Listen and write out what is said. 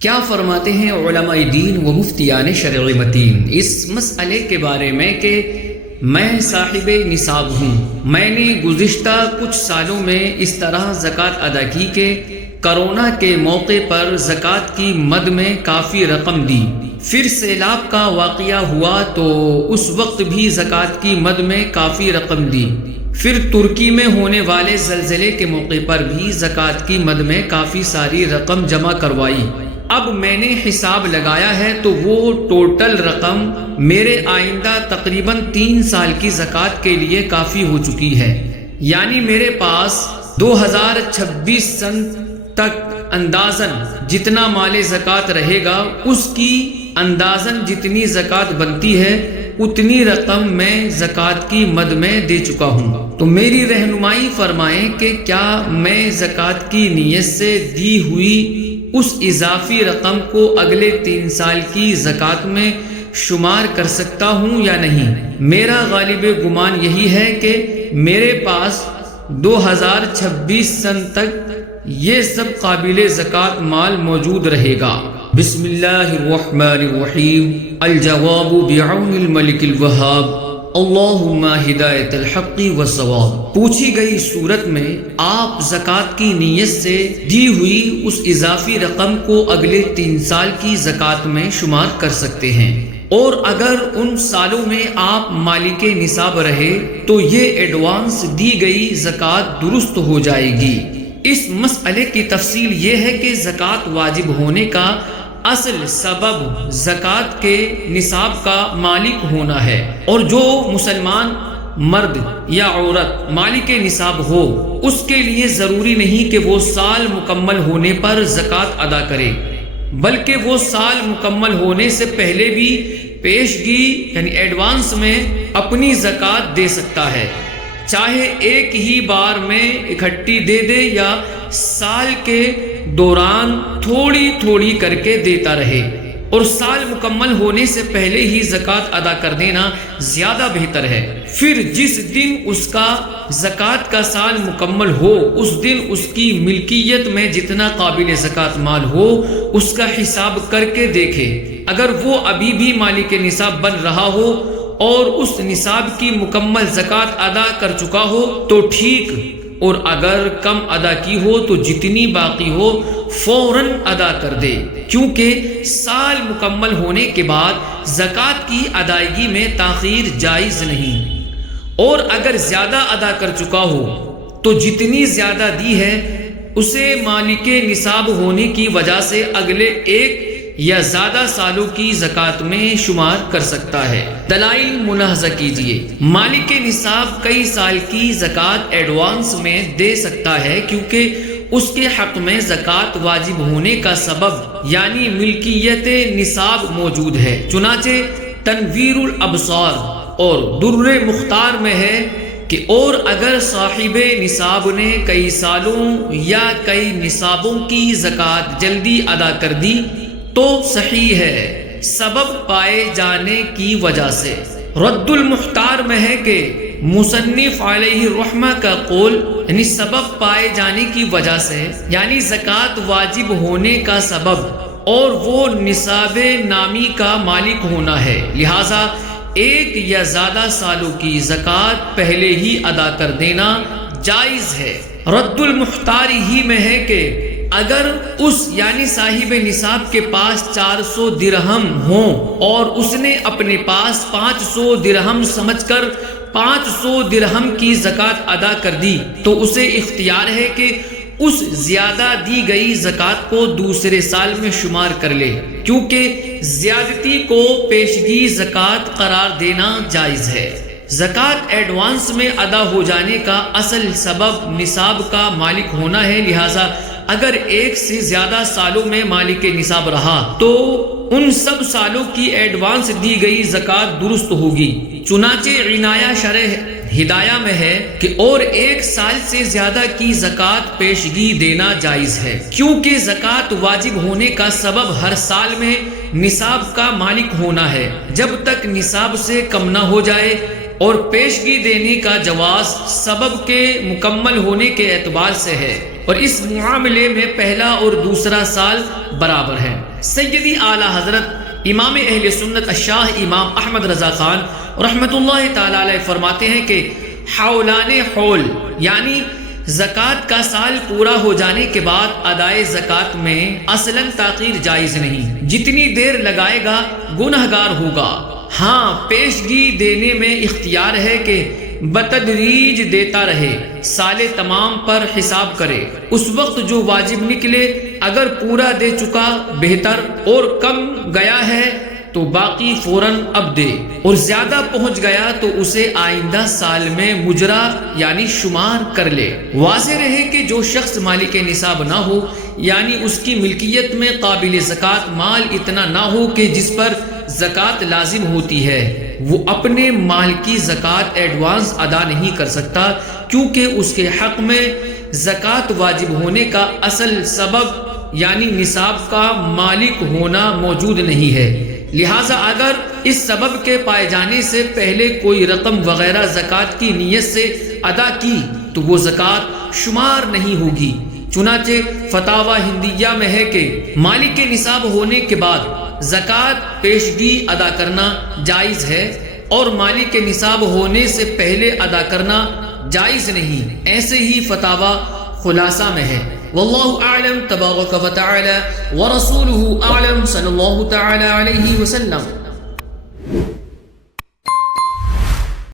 کیا فرماتے ہیں علماء دین و مفتیان شرع متین اس مسئلے کے بارے میں کہ میں صاحب نصاب ہوں، میں نے گزشتہ کچھ سالوں میں اس طرح زکوٰۃ ادا کی کہ کرونا کے موقع پر زکوٰۃ کی مد میں کافی رقم دی، پھر سیلاب کا واقعہ ہوا تو اس وقت بھی زکوٰۃ کی مد میں کافی رقم دی، پھر ترکی میں ہونے والے زلزلے کے موقع پر بھی زکوٰۃ کی مد میں کافی ساری رقم جمع کروائی۔ اب میں نے حساب لگایا ہے تو وہ ٹوٹل رقم میرے آئندہ تقریباً 3 سال کی زکوٰۃ کے لیے کافی ہو چکی ہے، یعنی میرے پاس 2026 سن تک اندازاً جتنا مال زکوٰۃ رہے گا اس کی اندازاً جتنی زکوٰۃ بنتی ہے اتنی رقم میں زکوٰۃ کی مد میں دے چکا ہوں۔ تو میری رہنمائی فرمائیں کہ کیا میں زکوٰۃ کی نیت سے دی ہوئی اس اضافی رقم کو اگلے 3 سال کی زکوٰۃ میں شمار کر سکتا ہوں یا نہیں؟ میرا غالب گمان یہی ہے کہ میرے پاس 2026 سن تک یہ سب قابل زکوٰۃ مال موجود رہے گا۔ بسم اللہ الرحمن الرحیم۔ الجواب بعون الملک الوہاب، اللہم ہدایت الحق والصواب۔ پوچھی گئی صورت میں آپ زکوٰۃ کی نیت سے دی ہوئی اس اضافی رقم کو اگلے 3 سال کی زکوٰۃ میں شمار کر سکتے ہیں، اور اگر ان سالوں میں آپ مالک نصاب رہے تو یہ ایڈوانس دی گئی زکوٰۃ درست ہو جائے گی۔ اس مسئلے کی تفصیل یہ ہے کہ زکوٰۃ واجب ہونے کا اصل سبب زکوٰۃ کے نصاب کا مالک ہونا ہے، اور جو مسلمان مرد یا عورت مالک نصاب ہو اس کے لیے ضروری نہیں کہ وہ سال مکمل ہونے پر زکوٰۃ ادا کرے، بلکہ وہ سال مکمل ہونے سے پہلے بھی پیشگی یعنی ایڈوانس میں اپنی زکوٰۃ دے سکتا ہے، چاہے ایک ہی بار میں اکٹھی دے دے یا سال کے دوران تھوڑی تھوڑی کر کے دیتا رہے، اور سال مکمل ہونے سے پہلے ہی زکوٰۃ ادا کر دینا زیادہ بہتر ہے۔ پھر جس دن اس کا زکوٰۃ کا سال مکمل ہو اس دن اس کی ملکیت میں جتنا قابل زکوٰۃ مال ہو اس کا حساب کر کے دیکھے، اگر وہ ابھی بھی مالک نصاب بن رہا ہو اور اس نصاب کی مکمل زکوٰۃ ادا کر چکا ہو تو ٹھیک، اور اگر کم ادا کی ہو تو جتنی باقی ہو فوراً ادا کر دے، کیونکہ سال مکمل ہونے کے بعد زکوٰۃ کی ادائیگی میں تاخیر جائز نہیں، اور اگر زیادہ ادا کر چکا ہو تو جتنی زیادہ دی ہے اسے مالک نصاب ہونے کی وجہ سے اگلے 1 یا زیادہ سالوں کی زکوٰۃ میں شمار کر سکتا ہے۔ دلائل ملاحظہ کیجئے۔ مالک نصاب کئی سال کی زکوٰۃ ایڈوانس میں دے سکتا ہے کیونکہ اس کے حق میں زکوٰۃ واجب ہونے کا سبب یعنی ملکیت نصاب موجود ہے، چنانچہ تنویر الابصار اور در مختار میں ہے کہ اور اگر صاحب نصاب نے کئی سالوں یا کئی نصابوں کی زکوٰۃ جلدی ادا کر دی تو صحیح ہے، سبب پائے جانے کی وجہ سے۔ رد المختار میں ہے کہ مصنف علیہ الرحمہ کا قول یعنی سبب پائے جانے کی وجہ سے یعنی زکوٰۃ واجب ہونے کا سبب اور وہ نصاب نامی کا مالک ہونا ہے، لہذا 1 یا زیادہ سالوں کی زکوٰۃ پہلے ہی ادا کر دینا جائز ہے۔ رد المختار ہی میں ہے کہ اگر اس یعنی صاحب نصاب کے پاس 400 درہم ہوں اور اس نے اپنے پاس 500 درہم سمجھ کر 500 درہم کی زکوٰۃ ادا کر دی تو اسے اختیار ہے کہ اس زیادہ دی گئی زکوٰۃ کو دوسرے سال میں شمار کر لے، کیونکہ زیادتی کو پیشگی زکوٰۃ قرار دینا جائز ہے۔ زکوٰۃ ایڈوانس میں ادا ہو جانے کا اصل سبب نصاب کا مالک ہونا ہے، لہذا اگر 1 سے زیادہ سالوں میں مالک نصاب رہا تو ان سب سالوں کی ایڈوانس دی گئی زکوٰۃ درست ہوگی، چنانچہ عنایہ شرح ہدایہ میں ہے کہ اور 1 سال سے زیادہ کی زکوٰۃ پیشگی دینا جائز ہے، کیونکہ زکوٰۃ واجب ہونے کا سبب ہر سال میں نصاب کا مالک ہونا ہے جب تک نصاب سے کم نہ ہو جائے، اور پیشگی دینے کا جواز سبب کے مکمل ہونے کے اعتبار سے ہے، اور اس معاملے میں پہلا اور دوسرا سال برابر ہے۔ سیدی اعلیٰ حضرت امام اہل سنت الشاہ امام احمد رضا خان رحمۃ اللہ تعالی علیہ فرماتے ہیں کہ حولان حول یعنی زکوٰۃ کا سال پورا ہو جانے کے بعد ادائے زکوٰۃ میں اصلاً تاخیر جائز نہیں، جتنی دیر لگائے گا گنہگار ہوگا۔ ہاں پیشگی دینے میں اختیار ہے کہ بتدریج دیتا رہے، سال تمام پر حساب کرے، اس وقت جو واجب نکلے اگر پورا دے چکا بہتر، اور کم گیا ہے تو باقی فوراً اب دے، اور زیادہ پہنچ گیا تو اسے آئندہ سال میں مجرا یعنی شمار کر لے۔ واضح رہے کہ جو شخص مالک نصاب نہ ہو یعنی اس کی ملکیت میں قابل زکوٰۃ مال اتنا نہ ہو کہ جس پر زکوٰۃ لازم ہوتی ہے، وہ اپنے مال کی زکوٰۃ ایڈوانس ادا نہیں کر سکتا، کیونکہ اس کے حق میں زکوٰۃ واجب ہونے کا اصل سبب یعنی نصاب کا مالک ہونا موجود نہیں ہے۔ لہٰذا اگر اس سبب کے پائے جانے سے پہلے کوئی رقم وغیرہ زکوٰۃ کی نیت سے ادا کی تو وہ زکوٰۃ شمار نہیں ہوگی۔ چنانچہ فتاوی ہندیہ میں ہے کہ مالک نصاب ہونے کے بعد زکوٰۃ پیشگی ادا کرنا جائز ہے، اور مالک نصاب ہونے سے پہلے ادا کرنا جائز نہیں۔ ایسے ہی فتاوی خلاصہ میں ہے۔ واللہ اعلم تبارک و تعالی ورسولہ اعلم صلی اللہ تعالی علیہ وسلم۔